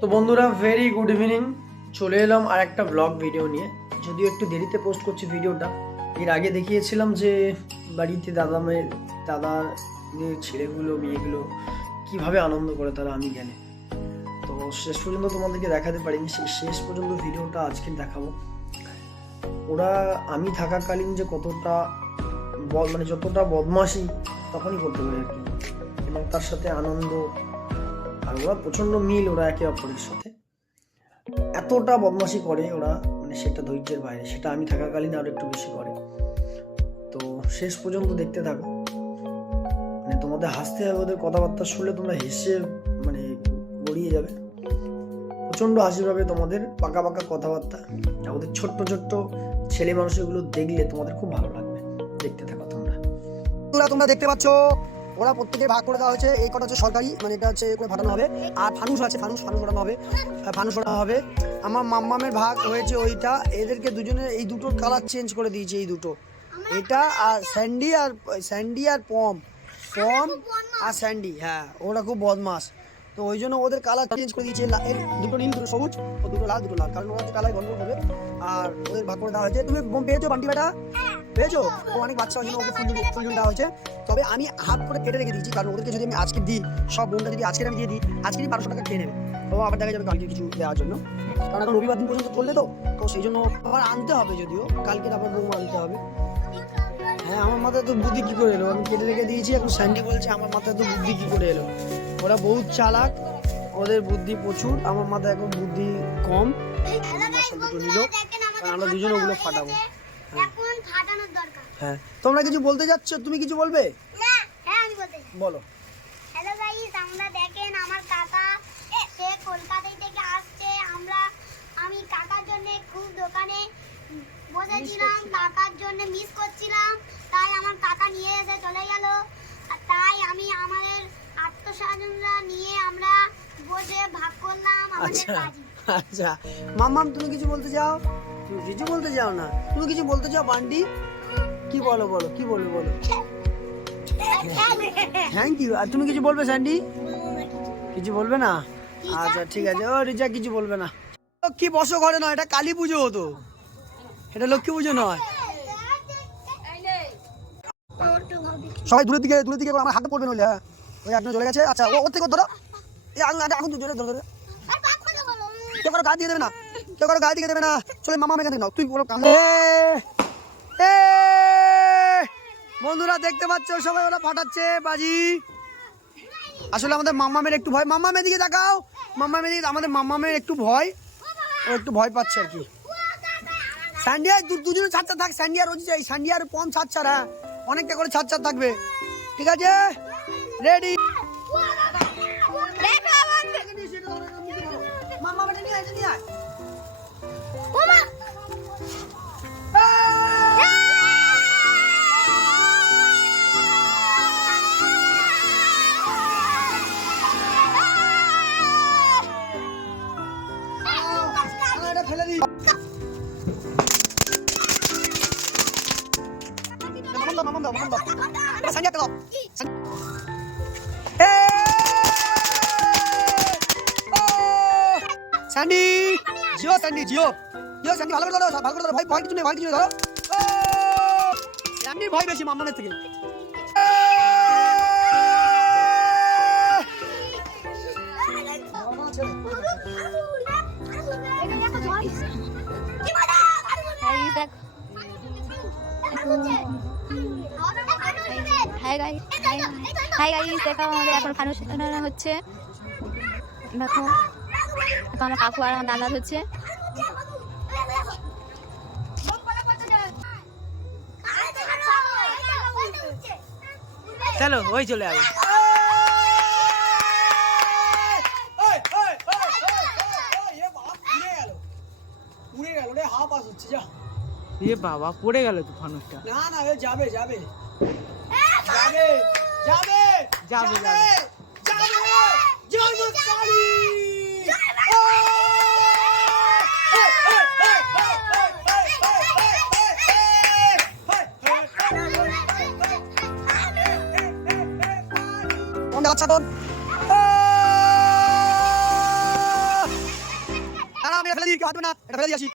তো বন্ধুরা very good evening, চলে এলাম আর একটা ব্লগ ভিডিও নিয়ে। যদিও একটু দেরিতে পোস্ট করছি ভিডিওটা। এর আগে দেখিয়েছিলাম যে বাড়িতে দাদার ছেলেগুলো মেয়েগুলো কিভাবে আনন্দ করে তারা আমি গেলে। তো শেষ পর্যন্ত তোমাদেরকে দেখাতে পারিনি, শেষ পর্যন্ত ভিডিওটা আজকে দেখাবো। ওরা আমি থাকাকালীন যে কতটা মানে যতটা বদমাশি তখনই করতে পারে আর কি, এবং তার সাথে আনন্দ। আর ওরা প্রচণ্ড মিল ওরা একে অপরের সাথে, এতটা বদমাশি করে ওরা, মানে সেটা ধৈর্যের বাইরে। সেটা আমি থাকাকালীন আরো একটু বেশি করে। তো শেষ পর্যন্ত দেখতে থাকো, মানে তোমাদের হাসতে হবে, ওদের কথাবার্তা শুনলে তোমরা হেসে মানে গড়িয়ে যাবে। প্রচণ্ড হাসি পাবে তোমাদের, পাকা পাকা কথাবার্তা। আর ওদের ছোট্ট ছোট্ট ছেলে মানুষগুলো দেখলে তোমাদের খুব ভালো লাগবে। দেখতে থাকো তোমরা দেখতে পাচ্ছ ওরা প্রত্যেকের ভাগ করে দেওয়া হয়েছে। এই কটা হচ্ছে সরকারি, মানে এটা হচ্ছে করে ফাটানো হবে। আর ফানুস আছে, ফানুস ওড়ানো হবে। আমার মাম্মামের ভাগ হয়েছে ওইটা। এদেরকে দুজনে এই দুটোর কালার চেঞ্জ করে দিয়েছে, এই দুটো, এটা আর স্যান্ডি আর পম আর স্যান্ডি। হ্যাঁ, ওরা খুব বদমাস, তো ওই জন্য ওদের কালার চেঞ্জ করে দিয়েছে। দুটো নীল, দুটো সবুজ, ও দুটো লাল, কারণ ওরা কালার গন্ডগোল হবে। আর ওদের ভাগ করে দেওয়া হয়েছে। তুমি বোম পেয়েছো বান্টি বেটা? পেয়েছো? ও অনেক বাচ্চা, ওই জন্য ওকে ফুল দেওয়া হয়েছে। তবে আমি হাত করে কেটে রেখে দিয়েছি, কারণ ওদেরকে যদি আমি আজকে দিই, সব বোনটা যদি আজকে আমি দিয়ে দিই, আজকে 1200 টাকা খেয়ে নেবে। তো আবার দেখা যাবে কালকে কিছু দেওয়ার জন্য, কারণ এখন রবিবার দিন পর্যন্ত করলে তো সেই জন্য আবার আনতে হবে। যদিও কালকে আবার বোম আনতে হবে। হ্যাঁ, আমার মাথায় তো বুদ্ধি কি করে এলো? আমি কেটে রেখে দিয়েছি, এখন স্যান্ডি বলছে আমার মাথায় তো বুদ্ধি কি করে এলো। ওরা বহুত চালাক, ওদের বুদ্ধি প্রচুর, আমার মাথায় এখন বুদ্ধি কম। দুটো নিল, কারণ আমরা দুজন ওগুলো ফাটাবো। এখন ফাটানোর দরকার। হ্যাঁ, তোমরা কিছু বলতে যাচ্ছ? তুমি কিছু বলবে? না, হ্যাঁ আমি বলতে চাই। বলো। হ্যালো গাইস, আমরা দেখেন আমার কাকা সে কলকাতা থেকে আসছে। আমি কাকার জন্য খুব দোকানে বসেছিলাম, কাকার জন্য মিস করছিলাম, তাই আমার কাকা নিয়ে এসে চলে গেল। আর তাই আমি আমাদের আত্মস্বজনরা নিয়ে আমরা বসে ভাগ করলাম আমাদের কাজ। আচ্ছা মাম্মাম, তুমি কিছু বলতে চাও? তুমি কিছু বলতে চাও না? তুমি কিছু বলতে চাও বান্টি? কি বলো কি বলবে বলো? Thank you. আর তুমি কিছু বলবে স্যান্ডি? কিছু বলবে না? আচ্ছা ঠিক আছে। ও রিজা কিছু বলবে না। লক্ষ্মী বসো ঘরে নয়, এটা কালী পুজো হতো, এটা লক্ষ্মী পুজো নয়। সবাই দূরের দিকে আমার হাতে পড়বে নইলে। হ্যাঁ, ওই একজন চলে গেছে। আচ্ছা ওর থেকে ধরো, এই এখন জোরে ধরো। কেউ কারো গায়ে দিয়ে দেবে না, চলে মামা এখান থেকে নাও। তুই বলো বন্ধুরা দেখতে পাচ্ছ সবাই ওরা ফাটাচ্ছে বাজি। আসলে আমাদের মাম্মামের একটু ভয়। মাম্মামের দিকে তাকাও, আমাদের মাম্মামের একটু ভয়, ও একটু ভয় পাচ্ছে আর কি। স্যান্ডি আর দুজনে ছাড় থাক, স্যান্ডি আর রোজি, স্যান্ডি আর পম ছাড়। হ্যাঁ, অনেকটা করে ছাড় থাকবে, ঠিক আছে? রেডি? ফেলে দিই। স্যান্ডি জিও, ভালো করে ধরো, ভয় কিছু নেই, ধরো। স্যান্ডির ভয় বেশি মাম্মামের থেকে। হাই গাইস, দেখো আমাদের এখন ফানুস হচ্ছে। দেখো এখন আমার কাকু আর আমার দাদা হচ্ছে। চলো ওই চলে আগে। এ বাবা, পড়ে গেল তো ফানুসটা। না যাবে আচ্ছা আমি এটা ফেলে দিই, কেউ হাতবে না, এটা ফেলে দিয়ে আসি।